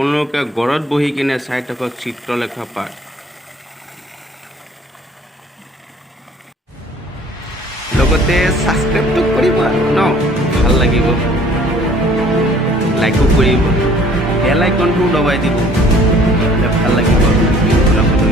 আপোনালোকে ঘৰত বহি কিনে চাই থাকক চিত্ৰলেখা পাঠ। লগতে ছাবস্ক্ৰাইবটো কৰিব আৰু ন, ভাল লাগিব, লাইকো কৰিব, বেল আইকনটো দবাই দিব, ভাল লাগিব ভিডিঅ' বনাবলৈ।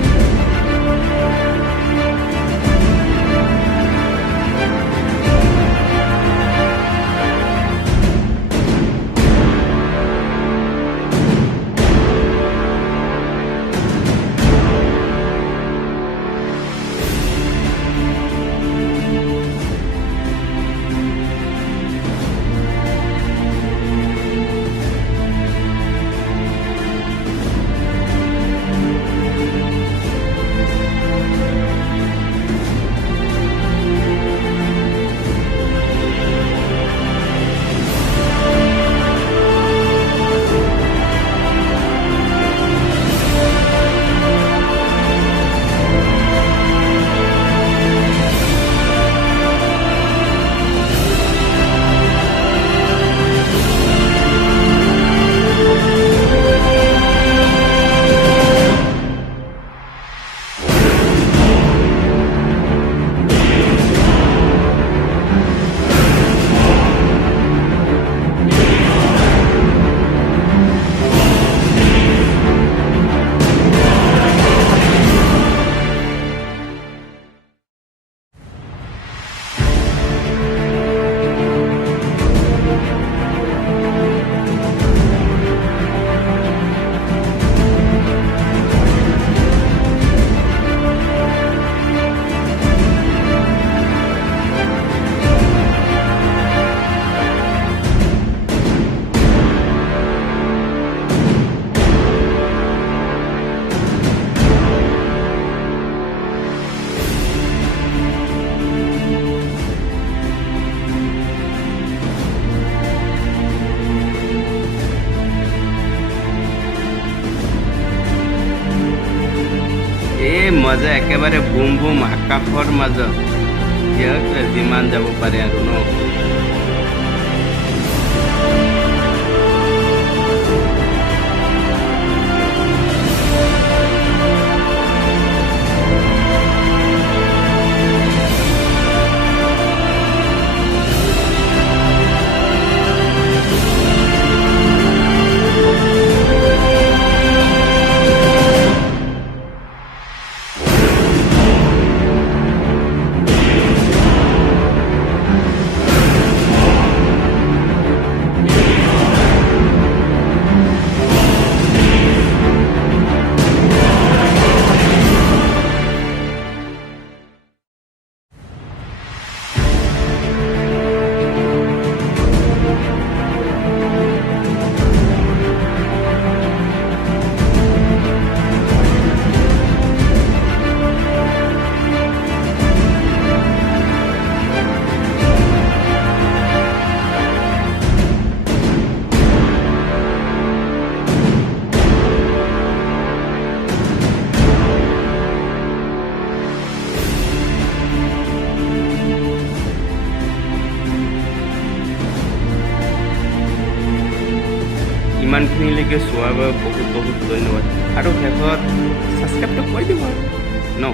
মজা একেবাৰে বুম বুম আকাশৰ মাজত যিমান যাব পাৰে আৰু ন। ইমানখিনিলৈকে চোৱাৰ বাবে বহুত বহুত ধন্যবাদ, আৰু শেষত ছাবস্ক্ৰাইবটো কৰি দিব ন।